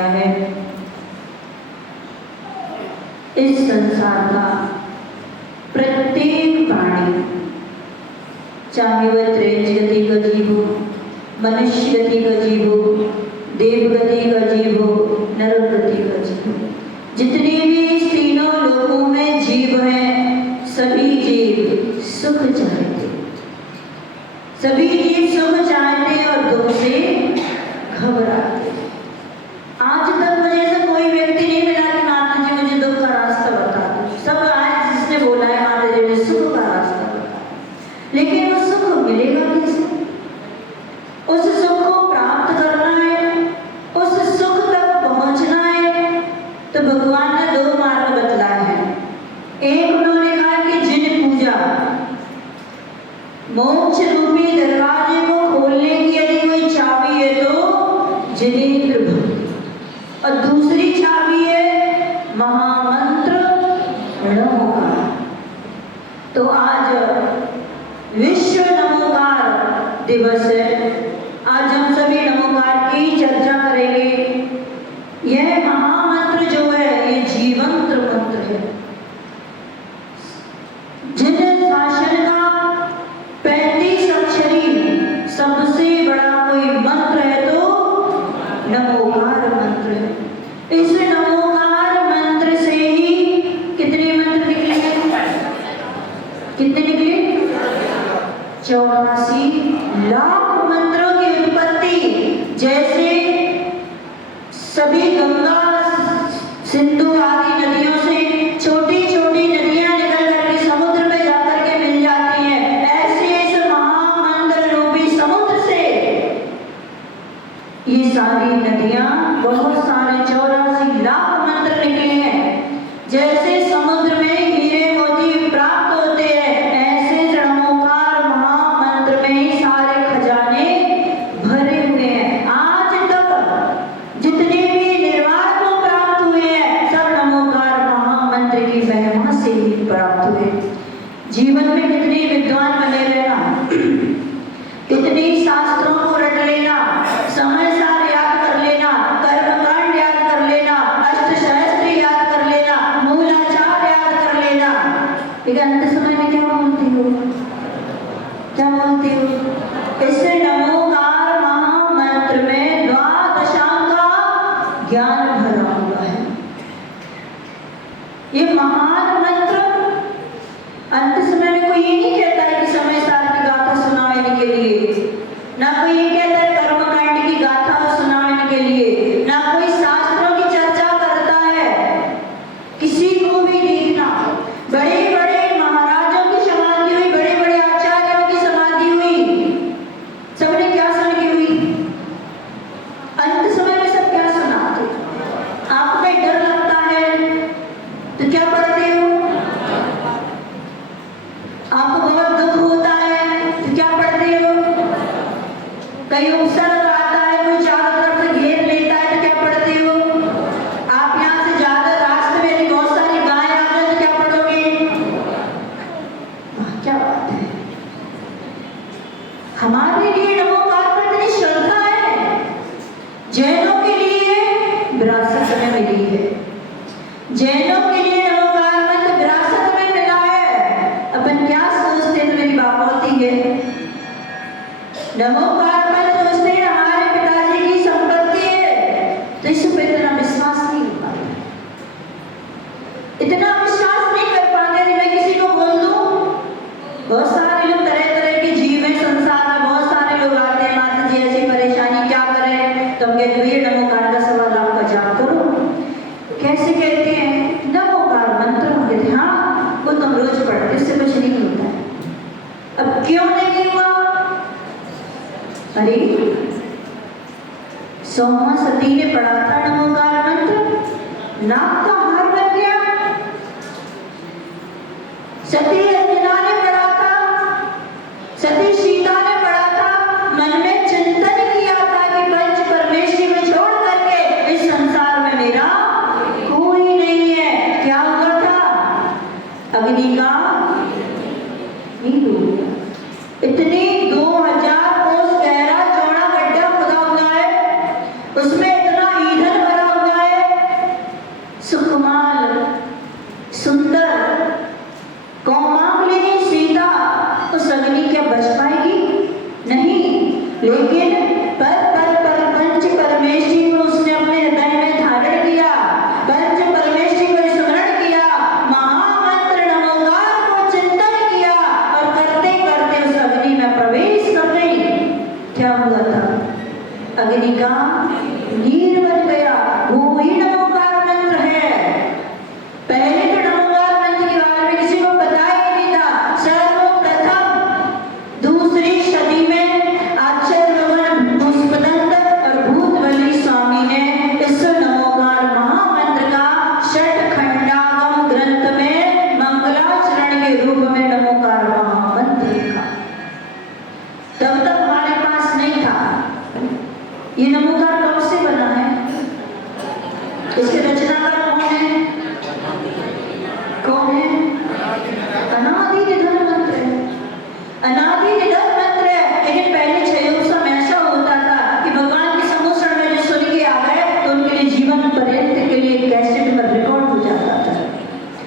गया है। इस संसार का प्रत्येक प्राणी, चाहे वह त्रैज गति का जीव हो, मनुष्य गति का जीव हो, देव गति का जीव हो, नर गति का जीव हो, जितने भी तीनों लोकों में जीव हैं, सभी जीव सुख चाहते, सभी जीव सुख चाहते और दुख से घबराते। आज तक मुझे ऐसा कोई व्यक्ति नहीं मिला कि माता जी मुझे दुख का रास्ता बता दो। सब आज जिसने बोला है माता जी मुझे सुख का रास्ता बता, लेकिन वो सुख मिलेगा कैसे? उस सुख को प्राप्त करना है, उस सुख तक पहुंचना है, तो भगवान ने दो मार्ग बतलाए हैं। एक उन्होंने कहा कि जिन पूजा, मोक्ष रूपी दरवाजे को खोलने की यदि कोई चाबी है तो जिनेंद्र भक्ति, और दूसरी चाबी है महामंत्र नमोकार। तो आज विश्व नमोकार दिवस है। आज हम सभी नमोकार की चर्चा करेंगे। यह महामंत्र जो है ये जीवंत मंत्र है। जिन शासन का 35 अक्षरी सबसे बड़ा कोई मंत्र है तो नमोकार मंत्र है। इस नमोकार मंत्र से ही कितने मंत्र निकले हैं? कितने निकले? 84 लाख मंत्रों की उत्पत्ति। जैसे सभी गंगा, सिंधु आदि नदियों से छोटी छोटी नदियां निकल करके समुद्र में जाकर के मिल जाती हैं, ऐसे इस महामंत्र रूपी समुद्र से ये सारी नदियां, बहुत सारे 84 लाख मंत्र निकले हैं। जैसे समुद्र में हीरे मोती प्राप्त होते हैं, ऐसे नमोकार महामंत्र में ही सारे खजाने भरे हुए हैं। आज तक जितने भी निर्वाण को प्राप्त हुए हैं, सब नमोकार महामंत्र की महिमा से ही प्राप्त हुए। जीवन में कितने विद्वान बने रहना, कितने शास्त्रों को रट लेना, समय सार याद कर लेना, कर्मकांड याद कर लेना, अष्टशास्त्र याद कर लेना, मूलाचार याद कर लेना, लेकिन अंत समय में क्या बोलती हो? क्या बोलती हो? इससे नमोकार महामंत्र में द्वादशांग का ज्ञान भरा हुआ है। ये महान मंत्र अंत समय में कोई ये नहीं कहता है कि समय सार की गाथा सुनाने के लिए, ना कोई ये कहता है कर्मकांड की गाथा सुनाने के लिए, ना कोई शास्त्रों की चर्चा करता है। किसी को भी देखना, बड़े बड़े महाराजों की समाधि हुई, बड़े बड़े आचार्यों की समाधि हुई, सबने क्या सुनी हुई? अंत समय में सब क्या सुनाते? आपको कहीं डर लगता है तो क्या पढ़ते हो? आपको बहुत दुख होता है तो क्या पढ़ते हो? कहीं उपसर्ग आता है, कोई चारों तरफ से घेर लेता है तो क्या पढ़ते हो? आप यहाँ से ज्यादा रास्ते में बहुत सारी गायें आ जाए तो क्या पढ़ोगे? क्या बात है! हमारे लिए नमोकार पर इतनी श्रद्धा है। जैनों के लिए विरासत में मिली है। जैनों के लिए नमोकार मंत्र विरासत में मिला है। अपन क्या सोचते तो मेरी बात होती है, नमोकार मंत्र सोचते हैं हमारे पिताजी की संपत्ति है, तो इस पर इतना विश्वास नहीं कर पाते, इतना विश्वास नहीं कर पाते कि मैं किसी को बोल दूं। बहुत सारे लोग, तरह तरह के जीव हैं संसार में, बहुत सारे लोग आते हैं, माता जी ऐसी परेशानी क्या करें, तो हम कहते हैं नमोकार का 1.25 लाख का जाप करो। कैसे कहते हैं? नमोकार मंत्र। हम कहते हैं हाँ वो तुम रोज पढ़ते, इससे कुछ नहीं होता है। अब क्यों नहीं हुआ? अरे सोमा सती ने पढ़ा था नमोकार मंत्र, नाक का हार बन गया। सती अंजना ने पढ़ा था, सती सीता ने पढ़ा था, मन में चिंतन किया था कि पंच परमेश्वरी में छोड़ करके इस संसार में मेरा कोई नहीं है। क्या हुआ था? अग्नि का नींद हो गया। इतनी 2000 कोस गहरा चौड़ा गड्ढा खुदा हुआ है, उसमें इतना ईंधन भरा सुकुमार सुंदर कौमांगलिनी सीता उस अग्नि क्या बच पाएगी? नहीं। लेकिन पर पंच परमेश जी को उसने अपने हृदय में धारण किया, पंच परमेश जी को स्मरण किया, महामंत्र नमोकार को चिंतन किया और करते करते उस अग्नि में प्रवेश कर गई। क्या हुआ था? अग्नि का नीर बन गया। वो ही नमोकार मंत्र है। पहले तो नमोकार मंत्र के बारे में किसी को पता ही नहीं था। सर्वप्रथम दूसरी सदी में आचार्य भगवान पुष्पदंत और भूतबली स्वामी ने इस नमोकार महामंत्र का षटखंडागम ग्रंथ में मंगलाचरण के रूप में नमोकार महामंत्र लिखा। तब तक हमारे पास नहीं था। ये नमोकार कब से बना है? इसके रचनाकार कौन है? कौन है? अनादि निधन मंत्र है। अनादि निधन मंत्र है। लेकिन पहले छयों में ऐसा होता था कि भगवान के सम्मुखरण में जो सुन के आ गए तो उनके लिए जीवन पर्यंत के लिए कैसेट पर रिकॉर्ड हो जाता था।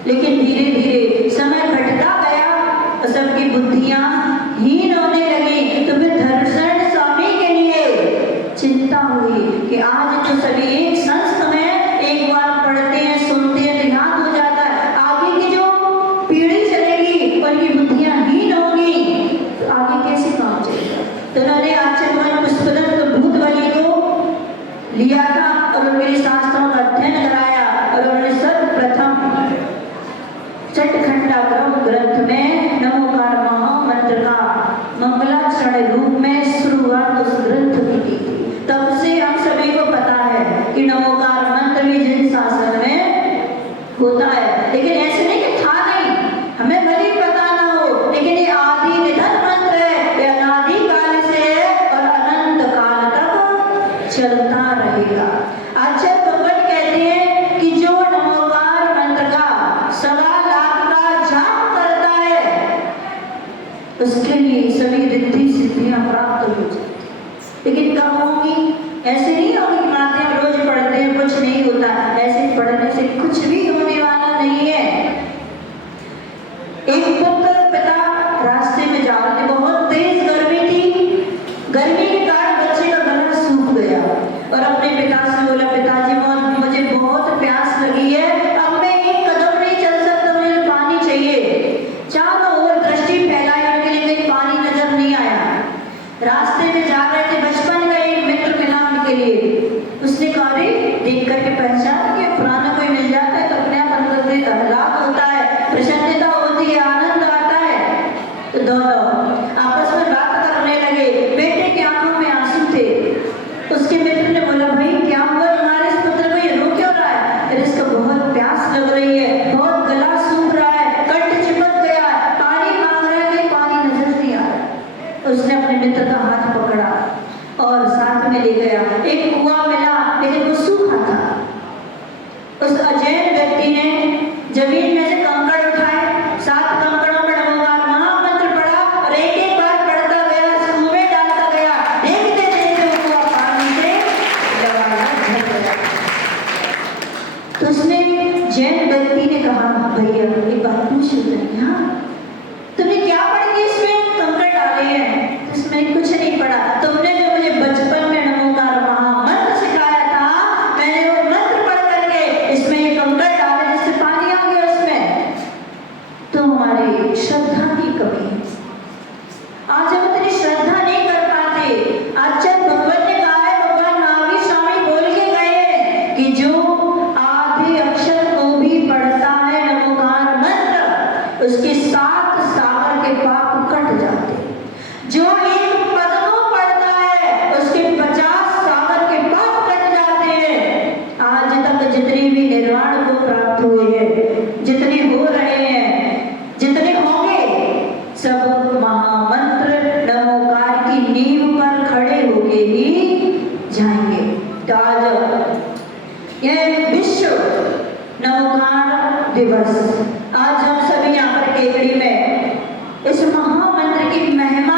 लेकिन धीरे धीरे समय घटता गया और सबकी बुद्धियां हीन होने लगी। तो फिर धर्मशरण स्वामी के लिए चिंता हुई कि आज तो सभी एक संस्थ में एक बार पढ़ते हैं, सुनते हैं, तो याद हो जाता है। आगे की जो पीढ़ी चलेगी उनकी बुद्धियां हीन होंगी तो आगे कैसे काम चलेगा? तो उन्होंने आचार्य भगवान पुष्पदंत भूतबली को लिया था और उनके शास्त्रों का अध्ययन कराया और उन्होंने सर्वप्रथम षटखंडागम ग्रंथ में नमोकार महामंत्र का मंगलाचरण रूप में शुरुआत उस ग्रंथ की की थी। तब से हम सभी को पता है कि नमोकार मंत्र भी जिन शासन में होता है। लेकिन ऐसे नहीं कि था नहीं, हमें भले ही पता ना हो, लेकिन ये आदि निधन मंत्र है। ये अनादि काल से और अनंत काल तक चलता रहेगा। आचार्य भगवान कहते हैं कि जो नमोकार मंत्र का 1.25 लाख का जाप करता है उसके लिए सभी रिद्धि सिद्धियां प्राप्त हो जाती। लेकिन कब होंगी? ऐसे नहीं होगी कि माते हम रोज पढ़ते हैं कुछ नहीं होता। ऐसे पढ़ने से कुछ भी होने वाला नहीं है। एक पुत्र पिता रास्ते में जा रहे थे, बहुत तेज गर्मी थी। गर्मी के कारण बच्चे का गला सूख गया और अपने पिता से बोला, पिताजी मुझे बहुत प्यास लगी है, अब मैं एक कदम नहीं चल सकता, मुझे पानी चाहिए। चारों ओर दृष्टि फैलाई उनके लिए, कहीं पानी नजर नहीं आया। रास्ते में जा रहे थे, बचपन का एक मित्र मिला उनके लिए। उसने कहा, रे देख करके पहचान के पुराना कोई मिल जाता है तो अपने आप अंदर से आह्लाद होता है, प्रसन्नता होती है, आनंद आता है। तो दोनों आपस में बात करने लगे। बेटे की आंखों में आंसू थे। उसके मित्र ने बोला, भाई क्या हुआ तुम्हारे इस पुत्र को, ये रो क्यों रहा है? अरे इसको बहुत प्यास लग रही है, बहुत गला सूख रहा है, कंठ चिपक गया है, पानी मांग रहा है, कहीं पानी नजर नहीं आ रहा। उसने अपने मित्र का हाथ पकड़ा और साथ में ले गया। एक कुआं मिला लेकिन वो सूखा था। उस अजैन व्यक्ति ने जमीन में से कंकड़ उठाए, 7 कंकड़ों में नमोकार महामंत्र पढ़ा और एक एक बार पढ़ता गया, कुएं में डालता गया। देखते देखते वो कुआं पानी से लबालब भर गया। तो उसने जैन व्यक्ति ने कहा, भैया एक बात पूछ रही, हाँ तुमने क्या पढ़ के इसमें कंकड़ डाले हैं? इसमें कुछ नहीं पढ़ा, तुमने जो मुझे बचपन में नमोकार महामंत्र सिखाया था, मैंने वो मंत्र पढ़ करके इसमें ये कंकड़ डाले जिससे पानी आ गया उसमें। तो हमारी श्रद्धा की कमी है, आज हम इतनी श्रद्धा नहीं कर पाते। आचार्य भगवान ने कहा है, भगवान महावीर स्वामी बोल के गए कि जो आधे अक्षर को भी पढ़ता है नमोकार मंत्र, उसके 7 सागर के पाप कट जाते। जो एक पद को पढ़ता है उसके 50 सागर के पाप कट जाते हैं। आज तक जितनी भी निर्वाण को प्राप्त हुए हैं, जितने हो रहे हैं, जितने होंगे, सब महामंत्र नमोकार की नींव पर खड़े होके ही जाएंगे। तो आज यह विश्व नमोकार दिवस, आज हम सभी यहाँ पर केकड़ी में इस महामंत्र की महिमा